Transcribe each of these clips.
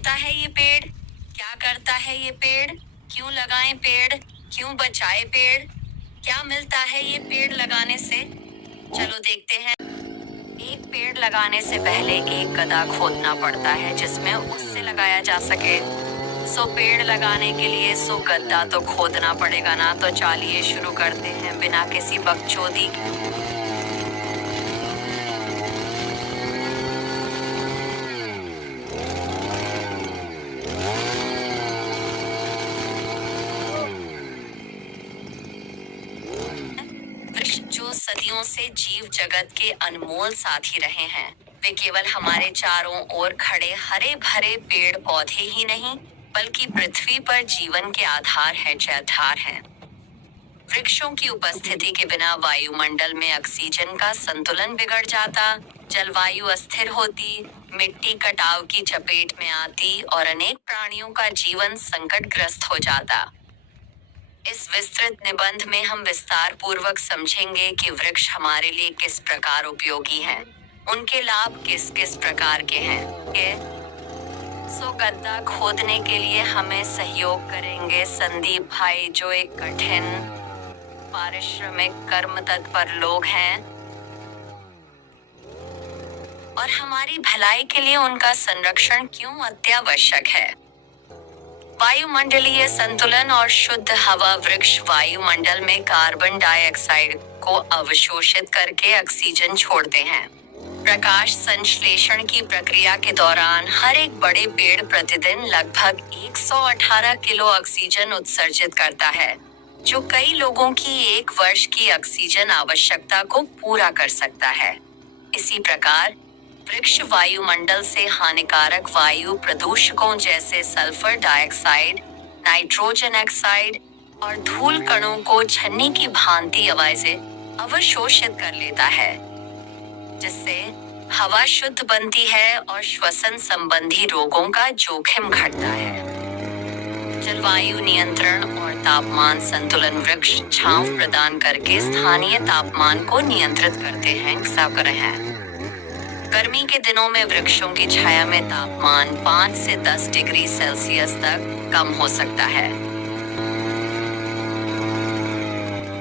होता है ये पेड़? क्या करता है ये पेड़? क्यों लगाएं पेड़? क्यों बचाए पेड़? क्या मिलता है ये पेड़ लगाने से? चलो देखते हैं। एक पेड़ लगाने से पहले एक गड्ढा खोदना पड़ता है जिसमें उससे लगाया जा सके। पेड़ लगाने के लिए गड्ढा तो खोदना पड़ेगा ना। तो चलिए शुरू करते हैं बिना किसी बकचोदी के। वृक्ष जो सदियों से जीव जगत के अनमोल साथी रहे हैं, वे केवल हमारे चारों ओर खड़े हरे भरे पेड़ पौधे ही नहीं, बल्कि पृथ्वी पर जीवन के आधार है, जयधार है। वृक्षों की उपस्थिति के बिना वायुमंडल में ऑक्सीजन का संतुलन बिगड़ जाता, जलवायु अस्थिर होती, मिट्टी कटाव की चपेट में आती और अनेक प्राणियों का जीवन संकटग्रस्त हो जाता। इस विस्तृत निबंध में हम विस्तार पूर्वक समझेंगे कि वृक्ष हमारे लिए किस प्रकार उपयोगी हैं, उनके लाभ किस किस प्रकार के हैं। गड्ढा खोदने के लिए हमें सहयोग करेंगे संदीप भाई, जो एक कठिन पारिश्रमिक कर्म तत्पर लोग हैं और हमारी भलाई के लिए उनका संरक्षण क्यों अत्यावश्यक है। वायुमंडलीय संतुलन और शुद्ध हवा। वृक्ष वायुमंडल में कार्बन डाइऑक्साइड को अवशोषित करके ऑक्सीजन छोड़ते हैं। प्रकाश संश्लेषण की प्रक्रिया के दौरान हर एक बड़े पेड़ प्रतिदिन लगभग 118 किलो ऑक्सीजन उत्सर्जित करता है, जो कई लोगों की एक वर्ष की ऑक्सीजन आवश्यकता को पूरा कर सकता है। इसी प्रकार वृक्ष वायुमंडल से हानिकारक वायु प्रदूषकों जैसे सल्फर डाइऑक्साइड, नाइट्रोजन ऑक्साइड और धूल कणों को छन्नी की भांति आवाज़ें अवशोषित कर लेता है, जिससे हवा शुद्ध बनती है और श्वसन संबंधी रोगों का जोखिम घटता है। जलवायु नियंत्रण और तापमान संतुलन। वृक्ष छांव प्रदान करके स्थानीय तापमान को नियंत्रित करते हैं। गर्मी के दिनों में वृक्षों की छाया में तापमान 5 से 10 डिग्री सेल्सियस तक कम हो सकता है।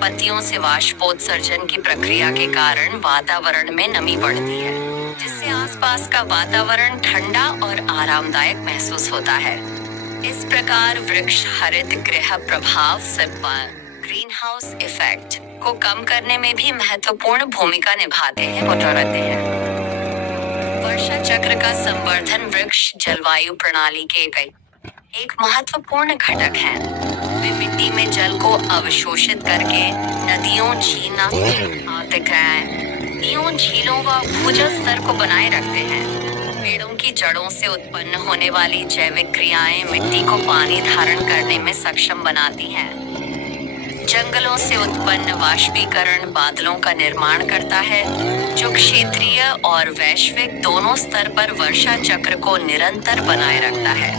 पत्तियों से वाष्पोत्सर्जन की प्रक्रिया के कारण वातावरण में नमी बढ़ती है, जिससे आसपास का वातावरण ठंडा और आरामदायक महसूस होता है। इस प्रकार वृक्ष हरित गृह प्रभाव से ग्रीन हाउस इफेक्ट को कम करने में भी महत्वपूर्ण भूमिका निभाते हैं। वर्षा चक्र का संवर्धन। वृक्ष जलवायु प्रणाली के एक महत्वपूर्ण घटक हैं। वे मिट्टी में जल को अवशोषित करके नदियों, झीलों व भूजल स्तर को बनाए रखते हैं। पेड़ों की जड़ों से उत्पन्न होने वाली जैविक क्रियाएं मिट्टी को पानी धारण करने में सक्षम बनाती हैं। जंगलों से उत्पन्न वाष्पीकरण बादलों का निर्माण करता है, जो क्षेत्रीय और वैश्विक दोनों स्तर पर वर्षा चक्र को निरंतर बनाए रखता है।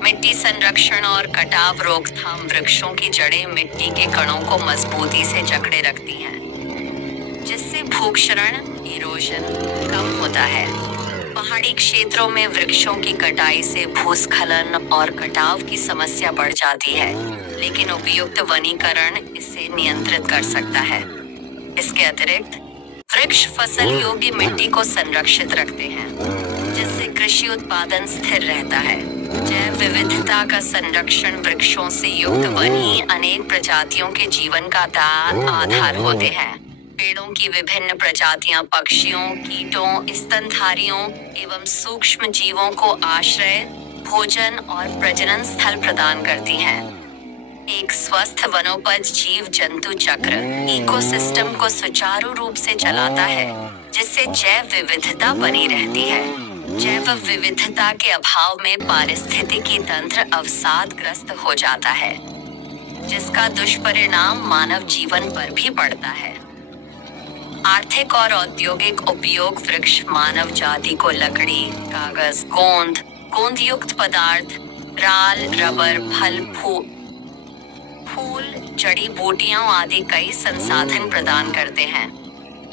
मिट्टी संरक्षण और कटाव रोकथाम। वृक्षों की जड़ें मिट्टी के कणों को मजबूती से जकड़े रखती हैं, जिससे भूक्षरण इरोजन कम होता है। पहाड़ी क्षेत्रों में वृक्षों की कटाई से भूस्खलन और कटाव की समस्या बढ़ जाती है, लेकिन उपयुक्त वनीकरण इसे नियंत्रित कर सकता है। इसके अतिरिक्त वृक्ष फसल योग्य मिट्टी को संरक्षित रखते हैं, जिससे कृषि उत्पादन स्थिर रहता है। जैव विविधता का संरक्षण। वृक्षों से युक्त वन ही अनेक प्रजातियों के जीवन का आधार होते हैं। पेड़ों की विभिन्न प्रजातियां पक्षियों, कीटों, स्तनधारियों एवं सूक्ष्म जीवों को आश्रय, भोजन और प्रजनन स्थल प्रदान करती हैं। एक स्वस्थ वनोपज जीव जंतु चक्र इकोसिस्टम को सुचारू रूप से चलाता है, जिससे जैव विविधता बनी रहती है। जैव विविधता के अभाव में पारिस्थितिकी तंत्र अवसादग्रस्त हो जाता है, जिसका दुष्परिणाम मानव जीवन पर भी पड़ता है। आर्थिक और औद्योगिक उपयोग। वृक्ष मानव जाति को लकड़ी, कागज, गोंद युक्त पदार्थ, राल, रबर, फल, फूल, जड़ी बूटियां आदि कई संसाधन प्रदान करते हैं।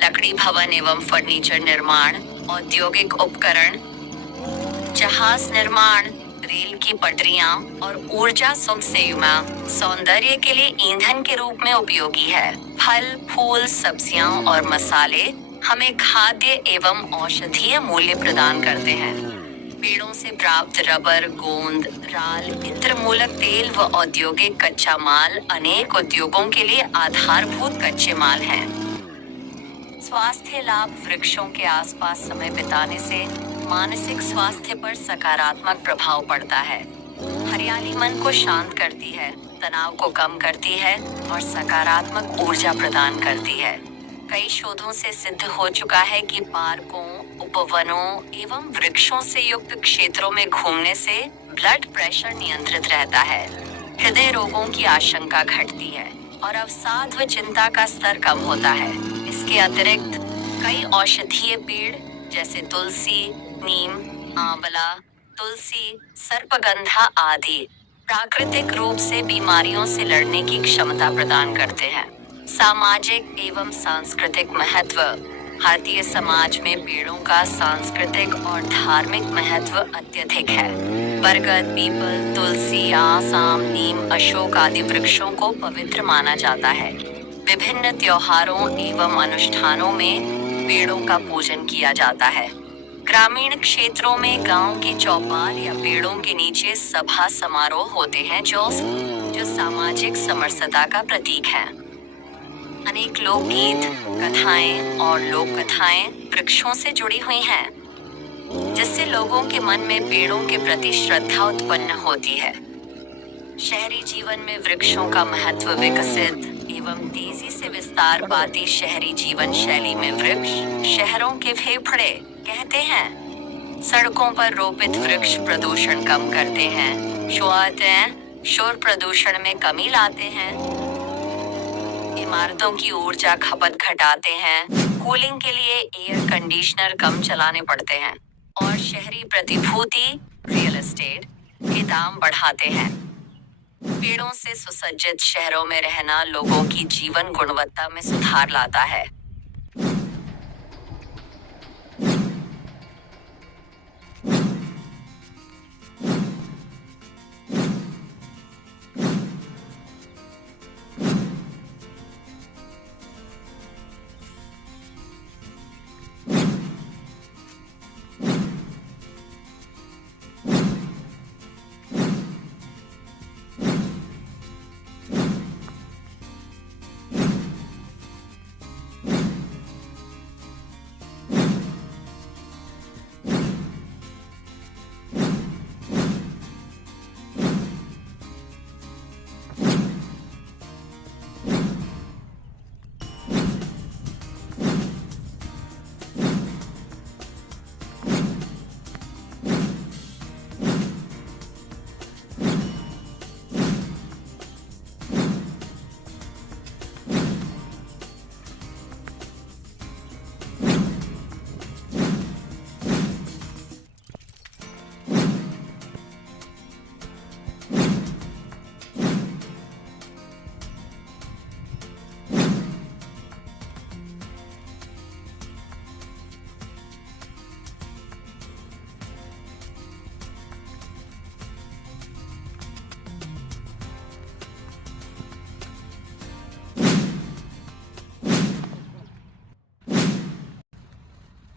लकड़ी भवन एवं फर्नीचर निर्माण, औद्योगिक उपकरण, जहाज निर्माण, रेल की पटरियां और ऊर्जा संयंत्र सौंदर्य के लिए ईंधन के रूप में उपयोगी है। फल, फूल, सब्जियां और मसाले हमें खाद्य एवं औषधीय मूल्य प्रदान करते हैं। पेड़ों से प्राप्त रबर, गोंद, राल, इत्र मूलक तेल व औद्योगिक कच्चा माल अनेक उद्योगों के लिए आधारभूत कच्चे माल हैं। स्वास्थ्य लाभ। वृक्षों के आसपास समय बिताने से मानसिक स्वास्थ्य पर सकारात्मक प्रभाव पड़ता है। हरियाली मन को शांत करती है, तनाव को कम करती है और सकारात्मक ऊर्जा प्रदान करती है। कई शोधों से सिद्ध हो चुका है कि पार्कों, उपवनों एवं वृक्षों से युक्त क्षेत्रों में घूमने से ब्लड प्रेशर नियंत्रित रहता है, हृदय रोगों की आशंका घटती है और अवसाद व चिंता का स्तर कम होता है। इसके अतिरिक्त कई औषधीय पेड़ जैसे तुलसी, नीम, आंवला, तुलसी, सर्पगंधा आदि प्राकृतिक रूप से बीमारियों से लड़ने की क्षमता प्रदान करते हैं। सामाजिक एवं सांस्कृतिक महत्व। भारतीय समाज में पेड़ों का सांस्कृतिक और धार्मिक महत्व अत्यधिक है। बरगद, पीपल, तुलसी, आसाम, नीम, अशोक आदि वृक्षों को पवित्र माना जाता है। विभिन्न त्योहारों एवं अनुष्ठानों में पेड़ों का पूजन किया जाता है। ग्रामीण क्षेत्रों में गांव की चौपाल या पेड़ों के नीचे सभा समारोह होते हैं जो सामाजिक समरसता का प्रतीक है। अनेक लोकगीत, कथाएं और लोक कथाएं वृक्षों से जुड़ी हुई हैं, जिससे लोगों के मन में पेड़ों के प्रति श्रद्धा उत्पन्न होती है। शहरी जीवन में वृक्षों का महत्व। विकसित एवं तेजी से विस्तार पाती शहरी जीवन शैली में वृक्ष शहरों के फेफड़े कहते हैं। सड़कों पर रोपित वृक्ष प्रदूषण कम करते हैं, शोर प्रदूषण में कमी लाते हैं, इमारतों की ऊर्जा खपत घटाते हैं, कूलिंग के लिए एयर कंडीशनर कम चलाने पड़ते हैं और शहरी प्रतिभूति रियल एस्टेट के दाम बढ़ाते हैं। पेड़ों से सुसज्जित शहरों में रहना लोगों की जीवन गुणवत्ता में सुधार लाता है।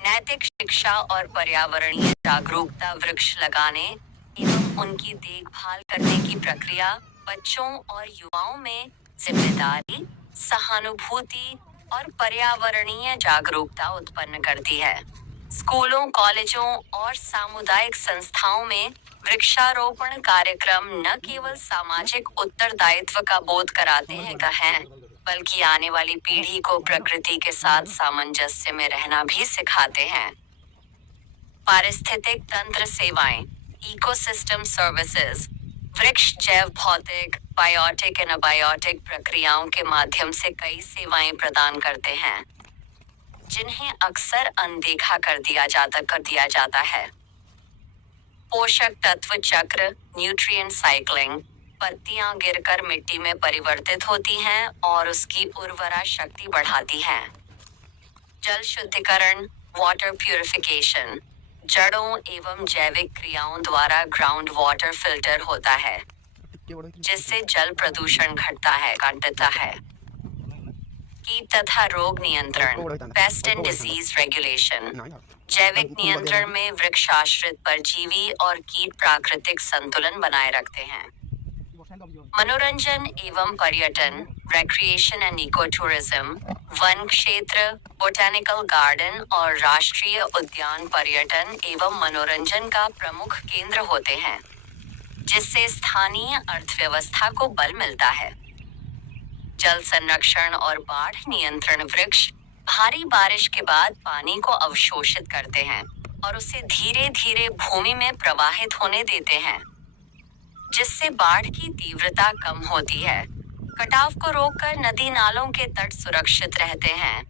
नैतिक शिक्षा और पर्यावरणीय जागरूकता। वृक्ष लगाने एवं उनकी देखभाल करने की प्रक्रिया बच्चों और युवाओं में जिम्मेदारी, सहानुभूति और पर्यावरणीय जागरूकता उत्पन्न करती है। स्कूलों, कॉलेजों और सामुदायिक संस्थाओं में वृक्षारोपण कार्यक्रम न केवल सामाजिक उत्तरदायित्व का बोध कराते हैं, बल्कि आने वाली पीढ़ी को प्रकृति के साथ सामंजस्य में रहना भी सिखाते हैं। पारिस्थितिक तंत्र सेवाएं, इकोसिस्टम सर्विसेज। वृक्ष जैव भौतिक, बायोटिक एंड अबायोटिक प्रक्रियाओं के माध्यम से कई सेवाएं प्रदान करते हैं, जिन्हें अक्सर अनदेखा कर दिया जाता है। पोषक तत्व चक्र, न्यूट्रिएंट साइक्लिंग। पत्तियां गिरकर मिट्टी में परिवर्तित होती हैं और उसकी उर्वरा शक्ति बढ़ाती हैं। जल शुद्धिकरण, वाटर प्यूरिफिकेशन। जड़ों एवं जैविक क्रियाओं द्वारा ग्राउंड वाटर फिल्टर होता है, जिससे जल प्रदूषण घटता है। कीट तथा रोग नियंत्रण, पेस्ट एंड डिसीज रेगुलेशन। जैविक नियंत्रण में वृक्षाश्रित परजीवी और कीट प्राकृतिक संतुलन बनाए रखते हैं। मनोरंजन एवं पर्यटन, रिक्रिएशन एंड इको टूरिज्म। वन क्षेत्र, बोटैनिकल गार्डन और राष्ट्रीय उद्यान पर्यटन एवं मनोरंजन का प्रमुख केंद्र होते हैं, जिससे स्थानीय अर्थव्यवस्था को बल मिलता है। जल संरक्षण और बाढ़ नियंत्रण। वृक्ष भारी बारिश के बाद पानी को अवशोषित करते हैं और उसे धीरे धीरे भूमि में प्रवाहित होने देते हैं, जिससे बाढ़ की तीव्रता कम होती है। कटाव को रोककर नदी नालों के तट सुरक्षित रहते हैं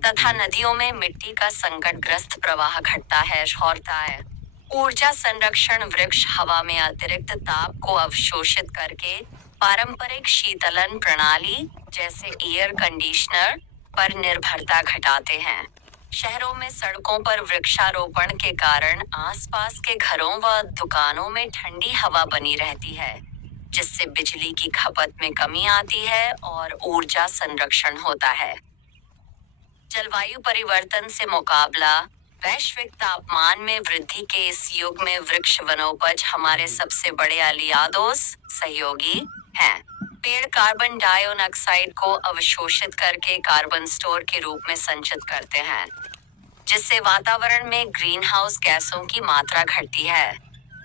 तथा नदियों में मिट्टी का संकटग्रस्त प्रवाह घटता है। ऊर्जा संरक्षण। वृक्ष हवा में अतिरिक्त ताप को अवशोषित करके पारंपरिक शीतलन प्रणाली जैसे एयर कंडीशनर पर निर्भरता घटाते हैं। शहरों में सड़कों पर वृक्षारोपण के कारण आसपास के घरों व दुकानों में ठंडी हवा बनी रहती है, जिससे बिजली की खपत में कमी आती है और ऊर्जा संरक्षण होता है। जलवायु परिवर्तन से मुकाबला। वैश्विक तापमान में वृद्धि के इस युग में वृक्ष वनोपज हमारे सबसे बड़े अलियादोस सहयोगी हैं। पेड़ कार्बन डाइऑक्साइड को अवशोषित करके कार्बन स्टोर के रूप में संचित करते हैं, जिससे वातावरण में ग्रीन हाउस गैसों की मात्रा घटती है।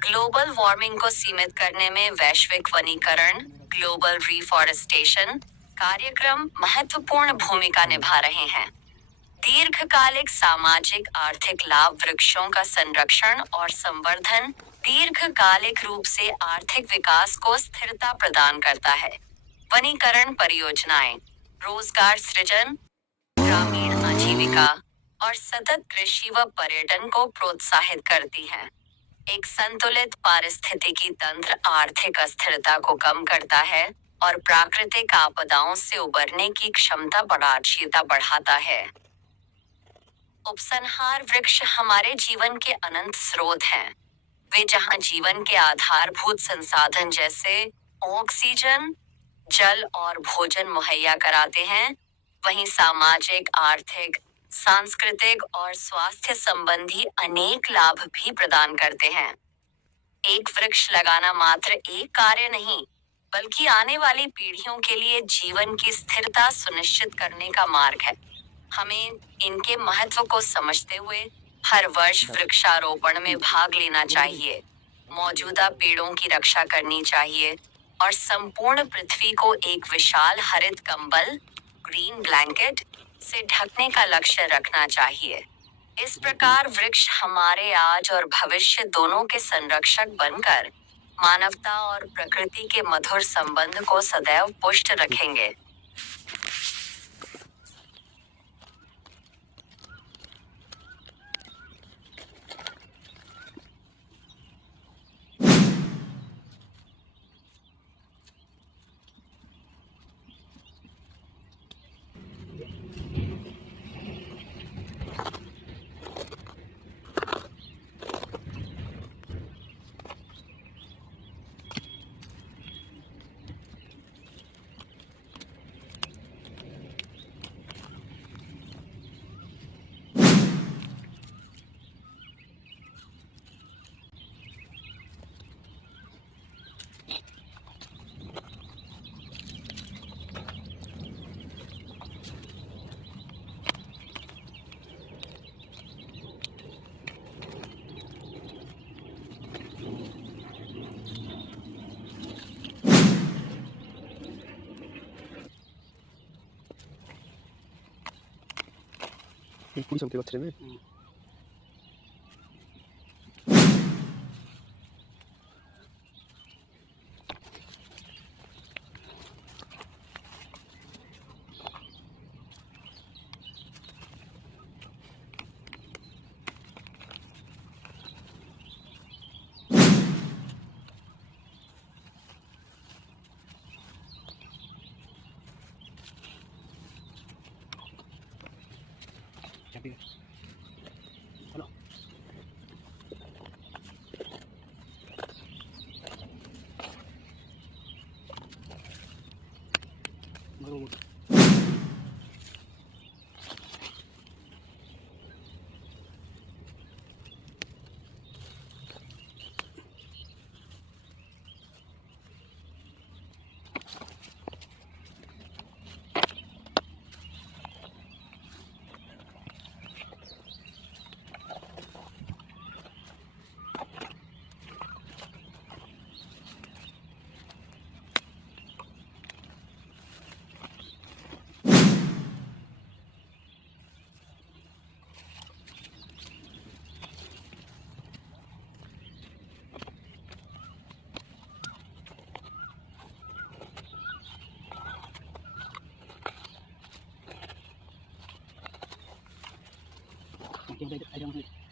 ग्लोबल वार्मिंग को सीमित करने में वैश्विक वनीकरण, ग्लोबल रिफॉरेस्टेशन कार्यक्रम महत्वपूर्ण भूमिका निभा रहे हैं। दीर्घकालिक सामाजिक आर्थिक लाभ। वृक्षों का संरक्षण और संवर्धन दीर्घकालिक रूप से आर्थिक विकास को स्थिरता प्रदान करता है। वनीकरण परियोजनाएं रोजगार सृजन, ग्रामीण आजीविका और सतत कृषि व पर्यटन को प्रोत्साहित करती हैं। एक संतुलित पारिस्थितिकी तंत्र आर्थिक अस्थिरता को कम करता है और प्राकृतिक आपदाओं से उबरने की क्षमता बढ़ाता है। उपसंहार। वृक्ष हमारे जीवन के अनंत स्रोत हैं। वे जहां जीवन के आधारभूत संसाधन जैसे ऑक्सीजन, जल और भोजन मुहैया कराते हैं, वहीं सामाजिक, आर्थिक, सांस्कृतिक और स्वास्थ्य संबंधी अनेक लाभ भी प्रदान करते हैं। एक वृक्ष लगाना मात्र एक कार्य नहीं, बल्कि आने वाली पीढ़ियों के लिए जीवन की स्थिरता सुनिश्चित करने का मार्ग है। हमें इनके महत्व को समझते हुए हर वर्ष वृक्षारोपण में भाग लेना चाहिए, मौजूदा पेड़ों की रक्षा करनी चाहिए और संपूर्ण पृथ्वी को एक विशाल हरित कंबल, ग्रीन ब्लैंकेट से ढकने का लक्ष्य रखना चाहिए। इस प्रकार वृक्ष हमारे आज और भविष्य दोनों के संरक्षक बनकर मानवता और प्रकृति के मधुर संबंध को सदैव पुष्ट रखेंगे। पूरी चमके बच्चे में Yung guide, ayaw mo.